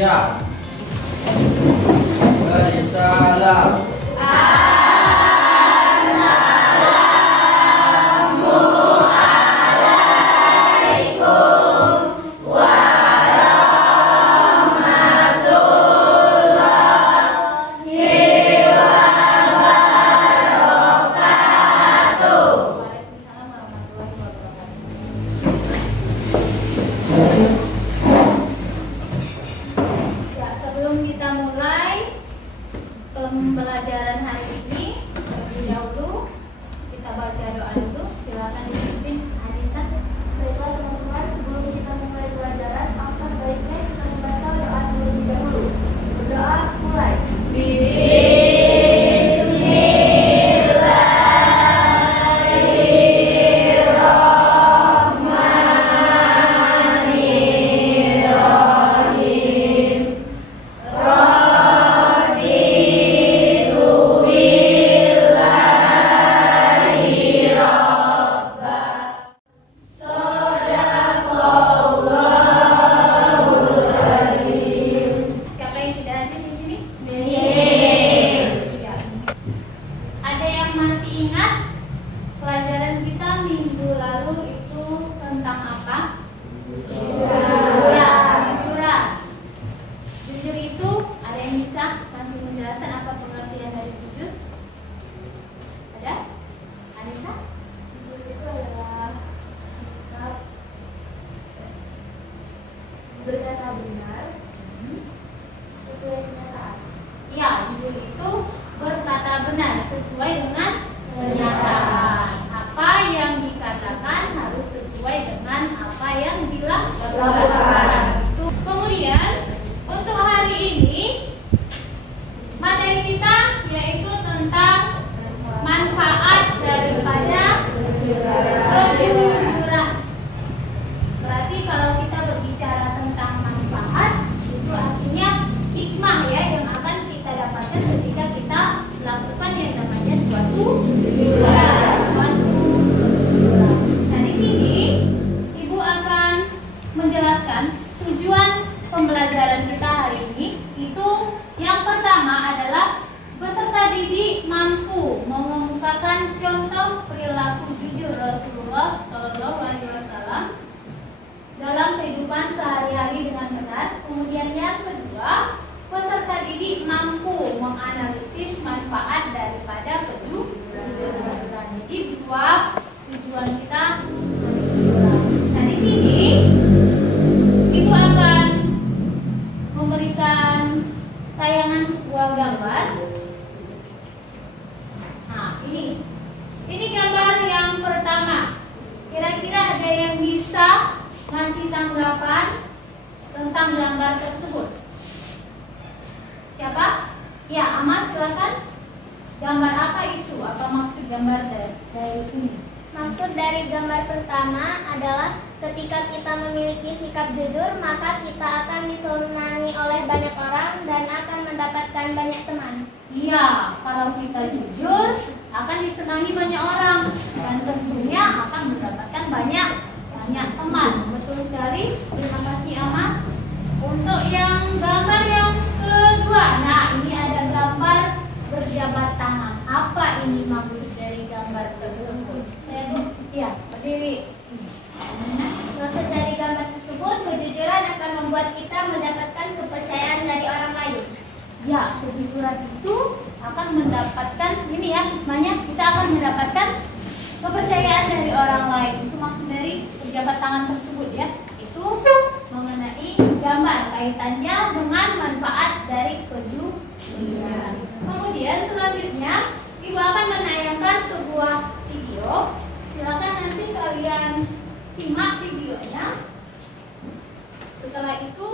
Siap. Bersalam. Pembelajaran hari ini, terlebih dahulu kita baca doa dulu. Silakan dipimpin Anissa. Baiklah teman-teman, sebelum kita mulai pelajaran, alangkah baiknya kita membaca doa terlebih dahulu. Berdoa mulai. Pelajaran kita minggu lalu itu tentang apa? Jujuran. Jujur itu ada yang bisa masih menjelaskan apa pengertian dari jujur? Ada? Anissa? Jujur itu adalah sikap berkata benar sesuai kenyataan. Ya, jujur itu berkata benar sesuai dengan kenyataan. Apa yang dikatakan harus sesuai dengan apa yang dilakukan. Kemudian untuk hari ini materi kita yaitu tentang manfaat daripada kejujuran. Berarti kalau kita berbicara tentang manfaat, itu artinya hikmah ya yang akan kita dapatkan ketika kita melakukan yang namanya suatu kejujuran. Nah, di sini Ibu akan menjelaskan tujuan pembelajaran kita hari ini. Itu yang pertama adalah peserta didik mampu mengemukakan contoh perilaku jujur Rasulullah SAW dalam kehidupan sehari-hari dengan benar. Kemudian yang kedua, peserta didik mampu menganalisis manfaat daripada kejujuran. Jadi dua tujuan kita. Nah, di sini Ibu akan memberikan tayangan sebuah gambar. Nah, ini gambar yang pertama. Kira-kira ada yang bisa ngasih tanggapan tentang gambar tersebut? Siapa? Ya, Ama, silakan. Gambar apa itu? Apa maksud gambar dari ini? Maksud dari gambar pertama adalah ketika kita memiliki sikap jujur, maka kita akan disenangi oleh banyak orang dan akan mendapatkan banyak teman. Iya, kalau kita jujur akan disenangi banyak orang dan tentunya akan mendapatkan banyak teman. Betul sekali. Terima kasih, Ama. Untuk yang gambar yang kedua, nah ini ada gambar berjabat tangan. Apa ini maksud dari gambar tersebut? Ya, berdiri. Maksud dari gambar tersebut, kejujuran akan membuat kita mendapatkan kepercayaan dari orang lain. Ya, kejujuran itu akan mendapatkan ini ya, namanya kita akan mendapatkan kepercayaan dari orang lain. Itu maksud dari pejabat tangan tersebut ya. Itu mengenai gambar kaitannya dengan manfaat dari kejujuran. Kemudian selanjutnya Ibu akan menayangkan sebuah video. Silakan nanti kalian simak videonya. Setelah itu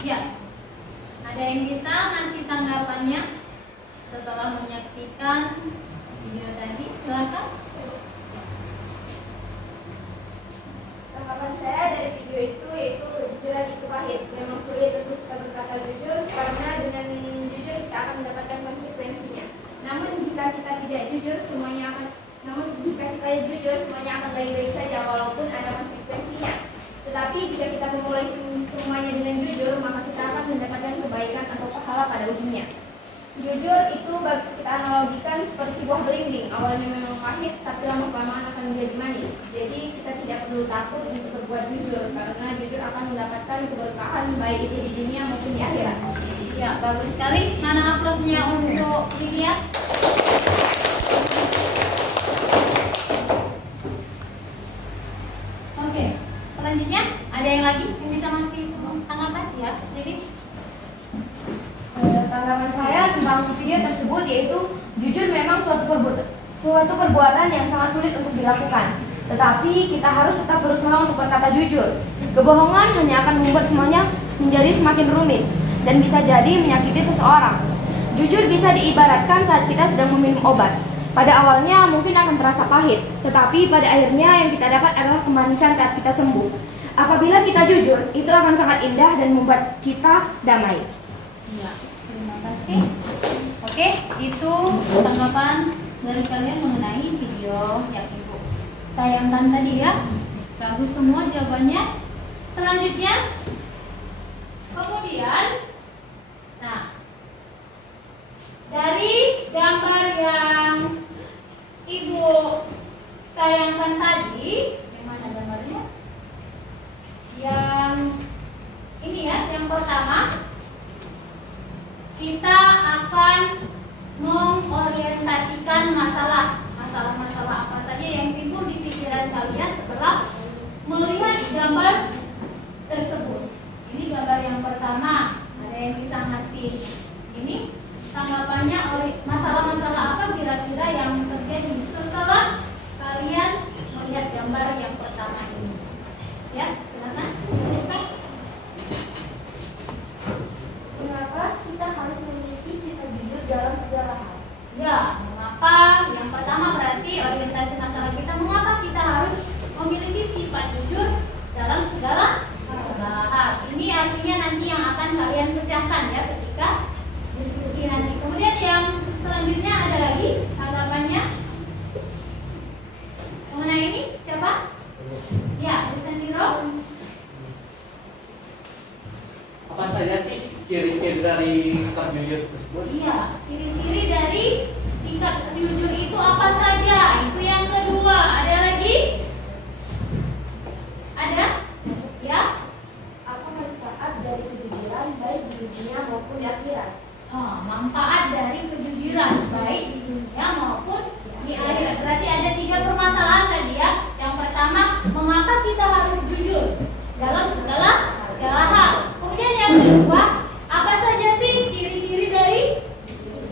Ya, ada yang bisa ngasih tanggapannya setelah menyaksikan video tadi? Silakan. Tanggapan saya dari video itu yaitu kejujuran itu pahit. Memang sulit untuk kita berkata jujur karena dengan jujur kita akan mendapatkan konsekuensinya. Namun jika kita semuanya akan baik-baik saja walaupun ada konsekuensinya. Tetapi jika kita memulai semuanya dengan jujur, maka kita akan mendapatkan kebaikan atau pahala pada ujungnya. Jujur itu kita analogikan seperti buah belimbing. Awalnya memang pahit, tapi lama-kelamaan akan menjadi manis. Jadi kita tidak perlu takut untuk berbuat jujur, karena jujur akan mendapatkan keberkahan baik itu di dunia maupun di akhirat. Ya, bagus sekali. Mana aplausnya untuk Lydia? Oke, selanjutnya ada yang lagi yang bisa ngasih tanggapan ya, Lilis? Tanggapan saya tentang video tersebut yaitu jujur memang suatu perbuatan yang sangat sulit untuk dilakukan. Tetapi kita harus tetap berusaha untuk berkata jujur. Kebohongan hanya akan membuat semuanya menjadi semakin rumit dan bisa jadi menyakiti seseorang. Jujur bisa diibaratkan saat kita sedang meminum obat. Pada awalnya mungkin akan terasa pahit, tetapi pada akhirnya yang kita dapat adalah kemanisan saat kita sembuh. Apabila kita jujur, itu akan sangat indah dan membuat kita damai. Ya, terima kasih. Oke, itu tanggapan dari kalian mengenai video yang Ibu tayangkan tadi ya. Bagus semua jawabannya. Selanjutnya, kemudian, nah, dari gambar yang Ibu tayangkan tadi, mana gambarnya? Yang ini ya, yang pertama, kita akan mengorientasikan masalah-masalah apa saja yang timbul di pikiran kalian setelah melihat gambar tersebut. Ini gambar yang pertama. Ada yang bisa ngasih ini tanggapannya, masalah-masalah apa kira-kira yang terjadi setelah kalian melihat gambar yang pertama ini? Ya, silakan. Mengapa kita harus memiliki sikap jujur dalam segala hal? Ya, mengapa? Yang pertama berarti orientasi masalah kita. Mengapa kita harus memiliki sifat jujur dalam segala hal? Ini artinya nanti yang akan kalian pecahkan ya ketika diskusi nanti. Kemudian yang selanjutnya ada lagi tanggapannya mengenai ini siapa? Ya, Desandiro. Apa saja sih ciri-ciri dari sikap jujur tersebut? Iya, ciri-ciri dari sikap jujur itu apa saja? Itu yang kedua. Ada lagi? Ada? Ya? Apa manfaat dari kejujuran baik di dunia maupun di akhirat? Manfaat dari kejujuran baik di dunia maupun di akhirat. Berarti ada 3 permasalahan tadi ya. Yang pertama, mengapa kita harus jujur dalam segala hal. Kemudian yang kedua, apa saja sih ciri-ciri dari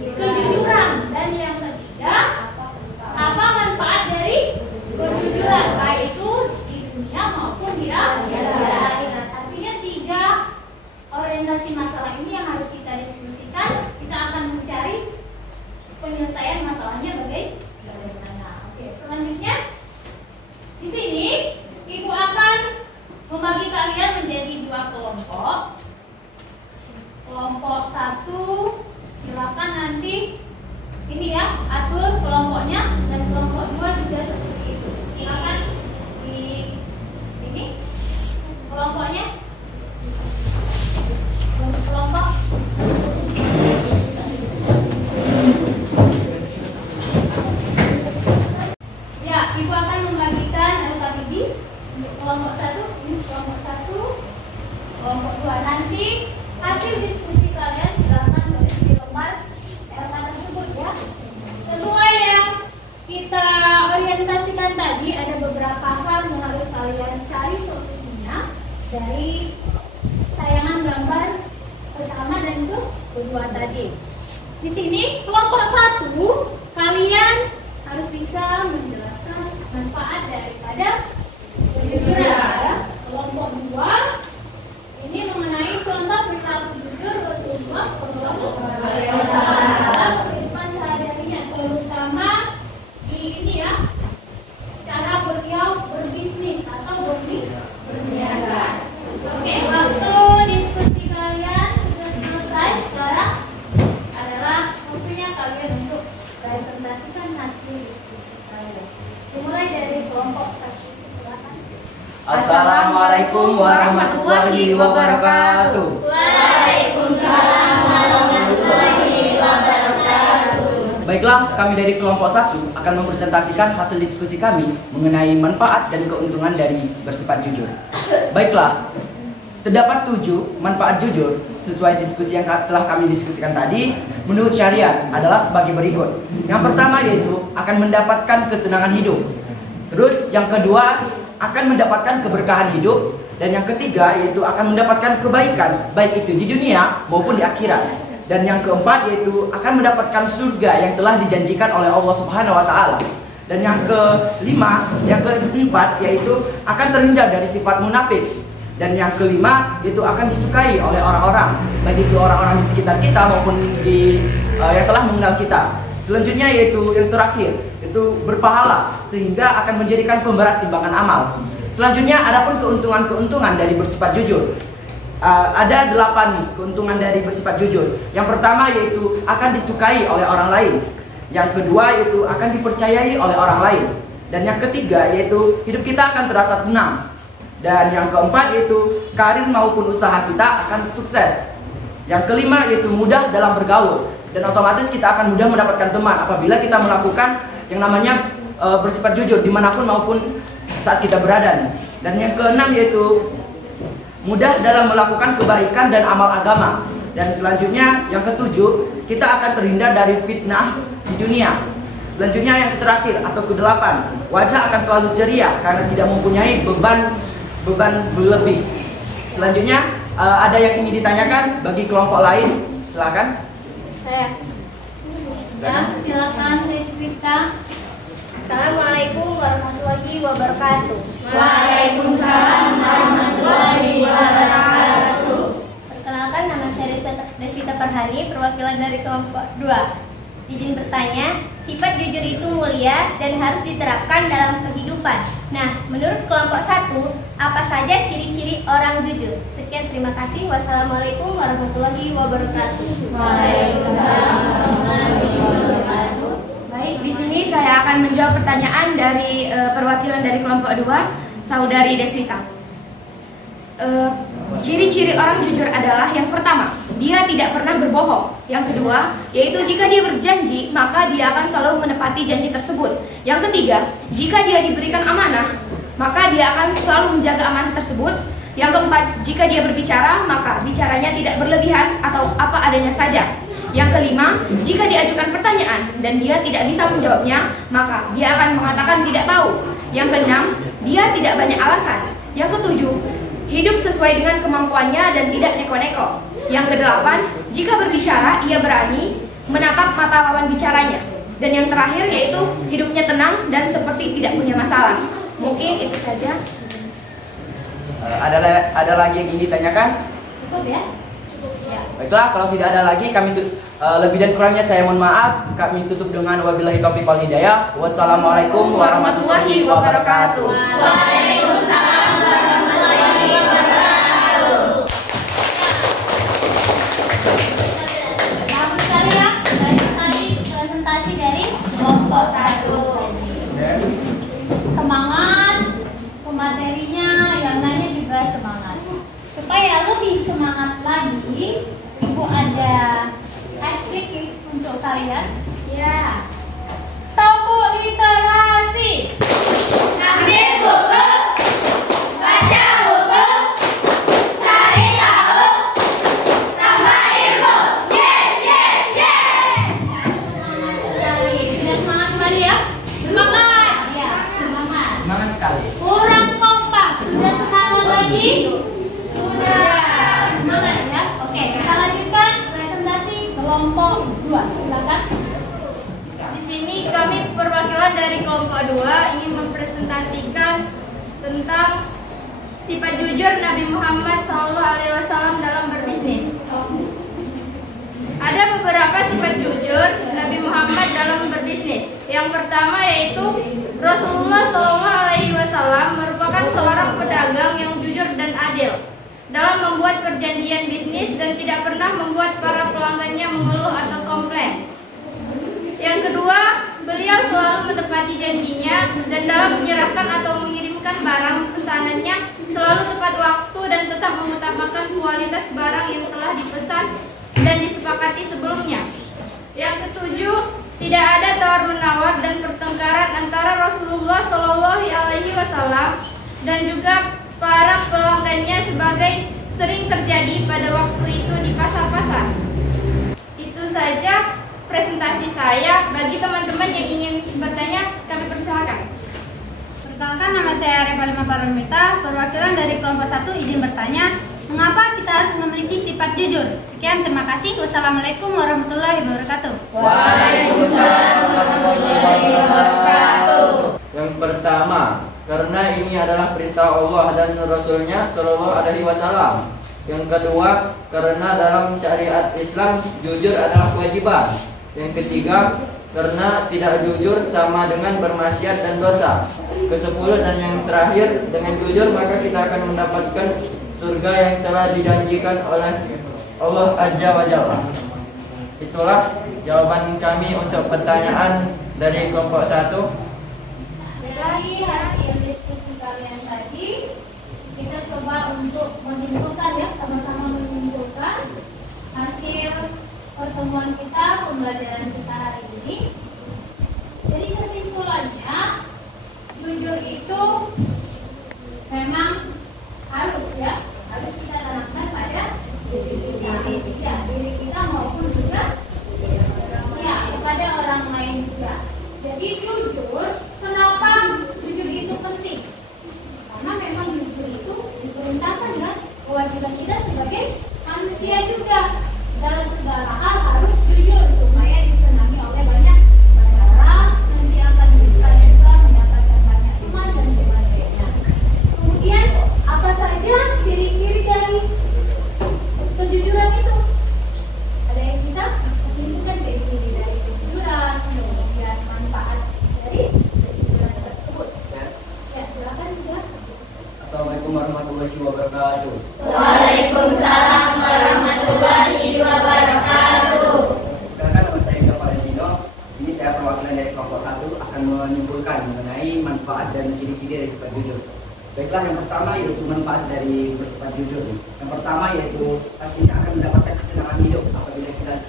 kejujuran? Dan yang ketiga, apa manfaat dari kejujuran baik itu di dunia maupun di akhirat. Artinya 3 orientasi masalah ini yang harus kita diskusikan. Kita akan mencari penyelesaian masalahnya bagaimana. Oke, selanjutnya di sini Ibu akan membagi kalian menjadi 2 kelompok. Kelompok 1 silakan nanti ini ya, atur kelompoknya, dan kelompok 2 juga seperti itu. Silakan di ini kelompoknya. Kelompok ya, Ibu akan membagikan LKPD untuk kelompok 1, ini kelompok 1, kelompok 2. Nanti hasil diskusi kalian silakan tulis di lembar LK tersebut ya. Sesuai yang kita orientasikan tadi, ada beberapa hal yang harus kalian cari solusinya dari tayangan gambar pertama dan itu kedua tadi. Di sini kelompok 1 kalian harus bisa menjelaskan manfaat daripada kejujuran ya. Kelompok 2 ini mengenai contoh Assalamualaikum warahmatullahi wabarakatuh. Waalaikumsalam warahmatullahi wabarakatuh. Baiklah, kami dari kelompok 1 akan mempresentasikan hasil diskusi kami mengenai manfaat dan keuntungan dari bersifat jujur. Baiklah, terdapat 7 manfaat jujur sesuai diskusi yang telah kami diskusikan tadi menurut syariat adalah sebagai berikut. Yang pertama yaitu akan mendapatkan ketenangan hidup. Terus yang kedua akan mendapatkan keberkahan hidup. Dan yang ketiga yaitu akan mendapatkan kebaikan baik itu di dunia maupun di akhirat. Dan yang keempat yaitu akan mendapatkan surga yang telah dijanjikan oleh Allah Subhanahu wa taala. Dan yang keempat yaitu akan terhindar dari sifat munafik. Dan yang kelima itu akan disukai oleh orang-orang, baik itu orang-orang di sekitar kita maupun yang telah mengenal kita. Selanjutnya yaitu yang terakhir, itu berpahala sehingga akan menjadikan pemberat timbangan amal. Selanjutnya adapun keuntungan-keuntungan dari bersifat jujur. Ada 8 keuntungan dari bersifat jujur. Yang pertama yaitu akan disukai oleh orang lain. Yang kedua yaitu akan dipercayai oleh orang lain. Dan yang ketiga yaitu hidup kita akan terasa tenang. Dan yang keempat yaitu karir maupun usaha kita akan sukses. Yang kelima yaitu mudah dalam bergaul. Dan otomatis kita akan mudah mendapatkan teman apabila kita melakukan yang namanya bersifat jujur dimanapun maupun saat kita berada. Dan yang keenam yaitu mudah dalam melakukan kebaikan dan amal agama. Dan selanjutnya yang ketujuh, kita akan terhindar dari fitnah di dunia. Selanjutnya yang terakhir atau kedelapan, wajah akan selalu ceria karena tidak mempunyai beban berlebih. Selanjutnya ada yang ingin ditanyakan bagi kelompok lain? Silakan. Saya. Ya, silakan Deswita. Assalamualaikum warahmatullahi wabarakatuh. Waalaikumsalam warahmatullahi wabarakatuh. Perkenalkan, nama saya Deswita Perhani, perwakilan dari kelompok 2. Izin bertanya, sifat jujur itu mulia dan harus diterapkan dalam kehidupan. Nah, menurut kelompok 1, apa saja ciri-ciri orang jujur? Sekian, terima kasih. Wassalamualaikum warahmatullahi wabarakatuh. Waalaikumsalam warahmatullahi wabarakatuh. Baik, di sini saya akan menjawab pertanyaan dari perwakilan dari kelompok 2, Saudari Deswita. Ciri-ciri orang jujur adalah yang pertama, dia tidak pernah berbohong. Yang kedua, yaitu jika dia berjanji, maka dia akan selalu menepati janji tersebut. Yang ketiga, jika dia diberikan amanah, maka dia akan selalu menjaga amanah tersebut. Yang keempat, jika dia berbicara, maka bicaranya tidak berlebihan atau apa adanya saja. Yang kelima, jika diajukan pertanyaan dan dia tidak bisa menjawabnya, maka dia akan mengatakan tidak tahu. Yang keenam, dia tidak banyak alasan. Yang ketujuh, hidup sesuai dengan kemampuannya dan tidak neko-neko. Yang kedelapan, jika berbicara, ia berani menatap mata lawan bicaranya. Dan yang terakhir yaitu hidupnya tenang dan seperti tidak punya masalah. Mungkin itu saja. Ada lagi yang ingin ditanyakan? Cukup ya? Baiklah, kalau tidak ada lagi, kami lebih dan kurangnya saya mohon maaf. Kami tutup dengan wabillahi taufiq wal hidayah. Wassalamualaikum warahmatullahi wabarakatuh. Waalaikumsalam warahmatullahi wabarakatuh. Selamat sekali ya, banyak sekali presentasi dari kelompok 1. Semangat, pematerinya yang nanya juga semangat. Supaya lebih semangat lagi, Ibu ada ice cream untuk kalian. Ya. Toko literasi. Ambil buku, baca buku, cari tahu, tambah ilmu. Yes, yes, yes. Semangat sekali. Sudah semangat kembali ya? Semangat. Ya, semangat. Semangat sekali. Kurang kompak. Sudah semangat lagi? Semangat ya. Oke, kita lanjutkan presentasi kelompok 2. Silakan. Di sini kami perwakilan dari kelompok 2 ingin mempresentasikan tentang sifat jujur Nabi Muhammad SAW dalam berbisnis. Ada beberapa sifat jujur Nabi Muhammad dalam berbisnis. Yang pertama yaitu Rasulullah SAW merupakan seorang pedagang yang jujur dan adil dalam membuat perjanjian bisnis dan tidak pernah membuat para pelanggannya mengeluh atau komplain. Yang kedua, beliau selalu menepati janjinya dan dalam menyerahkan atau mengirimkan barang pesanannya selalu tepat waktu dan tetap mengutamakan kualitas barang yang telah dipesan dan disepakati sebelumnya. Yang ketujuh, tidak ada tawar-menawar dan pertengkaran antara Rasulullah SAW dan juga para pelanggannya sebagai sering terjadi pada waktu itu di pasar-pasar. Itu saja presentasi saya. Bagi teman-teman yang ingin bertanya, kami persilakan. Perkenalkan, nama saya Revalima Paramita, perwakilan dari kelompok 1 izin bertanya, mengapa kita harus memiliki sifat jujur? Sekian, terima kasih. Wassalamualaikum warahmatullahi wabarakatuh. Waalaikumsalam warahmatullahi wabarakatuh. Yang pertama, karena ini adalah perintah Allah dan Rasulnya Shallallahu Alaihi Wasallam. Yang kedua, karena dalam syariat Islam jujur adalah kewajiban. Yang ketiga, karena tidak jujur sama dengan bermaksiat dan dosa. Kesepuluh dan yang terakhir, dengan jujur maka kita akan mendapatkan surga yang telah dijanjikan oleh Allah Azza wa Jalla. Itulah jawaban kami untuk pertanyaan dari kelompok 1. Dari hasil diskusi kalian tadi, kita coba untuk menyimpulkan ya, sama-sama menyimpulkan hasil pertemuan kita, pembelajaran kita hari ini. Jadi kesimpulannya, jujur itu memang harus ya, harus kita tanamkan pada diri kita maupun juga ya kepada orang lain juga. Jadi jujur, kenapa jujur itu penting? Karena memang jujur itu diperintahkan dan kewajiban kita sebagai manusia juga. Dalam segala hal harus jujur supaya disenangi oleh banyak orang, nanti akan bisa juga mendapatkan banyak iman dan sebagainya. Kemudian apa saja ciri-ciri dari kejujuran itu? Ada yang bisa menunjukkan ciri-ciri dari kejujuran, kemudian manfaat dari kejujuran tersebut? Ya, silakan juga. Assalamualaikum warahmatullahi wabarakatuh. Waalaikumsalam warahmatullahi wabarakatuh. Perkenalkan, nama saya Gafar Dino. Sini saya perwakilan dari kelompok 1 akan menyimpulkan mengenai manfaat dan ciri-ciri dari sifat jujur. Baiklah, yang pertama yaitu manfaat dari bersifat jujur. Yang pertama yaitu pastinya akan mendapatkan ketenangan hidup apabila kita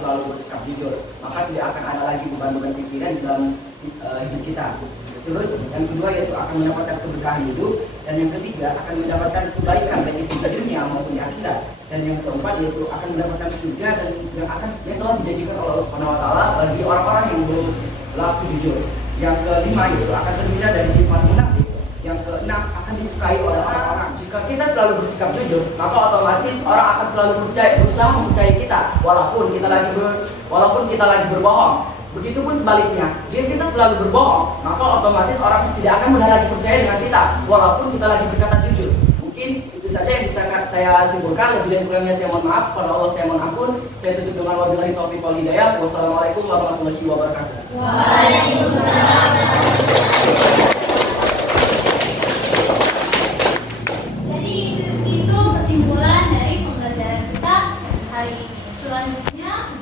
selalu bersikap jujur. Maka tidak akan ada lagi beban-beban pikiran dalam hidup kita. Terus yang kedua yaitu akan mendapatkan keberkahan hidup, dan yang ketiga akan mendapatkan kebaikan baik itu di dunia maupun di akhirat, dan yang keempat yaitu akan mendapatkan surga dan yang telah dijanjikan oleh Allah Subhanahu wa taala bagi orang-orang yang berlaku jujur. Yang kelima yaitu akan terhindar dari sifat munafik. Yang keenam akan disukai oleh orang-orang. Jika kita selalu bersikap jujur, maka otomatis orang akan selalu berusaha mempercayai kita walaupun kita lagi berbohong. Begitupun sebaliknya, jika kita selalu berbohong, maka otomatis orang tidak akan mudah lagi percaya dengan kita walaupun kita lagi berkata jujur. Mungkin itu saja yang bisa saya simpulkan. Lebih dan kurangnya saya mohon maaf. Pada Allah saya mohon ampun. Saya tutup dengan wabillahi taufiq wal hidayah. Wassalamualaikum warahmatullahi wabarakatuh. Waalaikumsalam. Jadi itu kesimpulan dari pembelajaran kita hari ini. Selanjutnya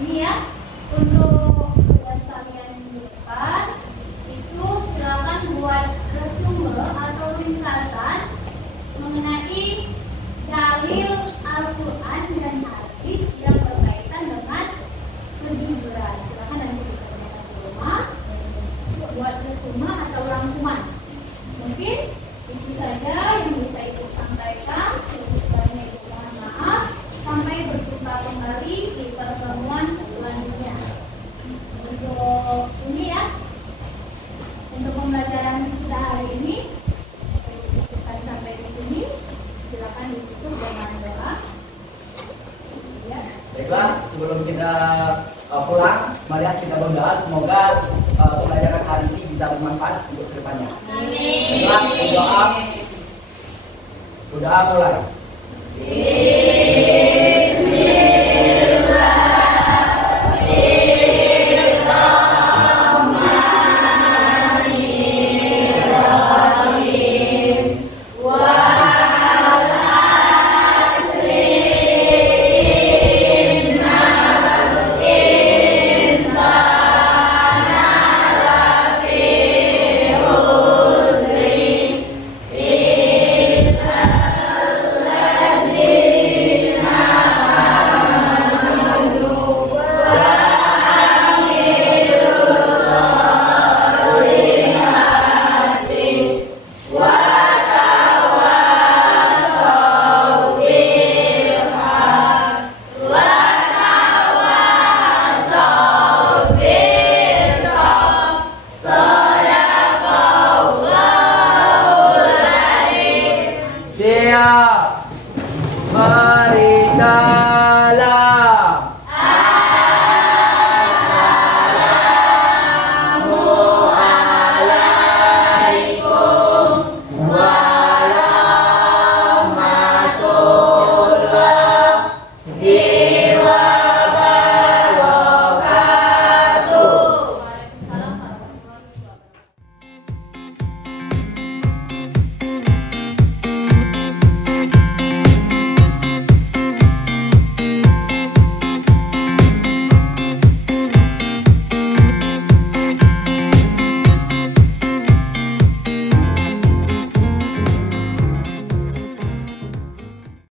ini ya, untuk tugas kalian di depan itu silakan buat resume atau ringkasan mengenai dalil Al-Quran dan hadis yang berkaitan dengan kejujuran. Silakan nanti dikerjakan di rumah, buat resume atau rangkuman. Mungkin itu saja yang bisa Ibu sampaikan. Kurangnya Ibu mohon maaf. Sampai berjumpa kembali di pertemuan selanjutnya. Untuk ini ya, untuk pembelajaran kita hari ini kita sampai di sini. Silakan ditutup dengan doa. Ya. Baiklah, sebelum kita pulang, mari kita berdoa semoga pembelajaran hari ini bisa bermanfaat untuk kedepannya. Amin. Baiklah, doa mulai. Bismillahirrahmanirrahim. saya.